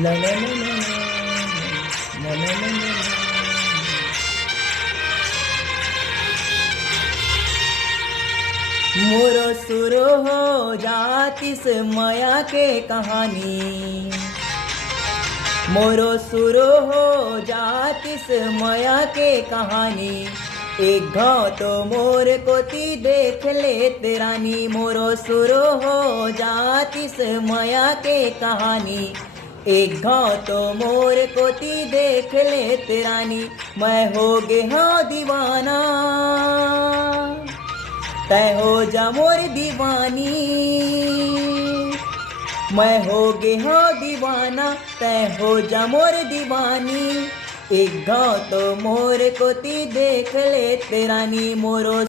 ला ला ला ला ला ला ला ला ला। मोरो सुरो हो जातिस माया के कहानी, मोरो सुरो हो जातिस माया के कहानी। एक घाव तो मोर कोती देख ले तेरानी, मोरो सुरो हो जातिस माया के कहानी। एक घाव तो मोर कोती देख ले तेरानी, मैं हो गे हाँ दीवाना, तै हो जा मोर दीवानी। मैं हो गे हो दीवाना, तै हो जा मोर दीवानी। एक घाव तो मोर कोती देख ले तेरानी, मोरो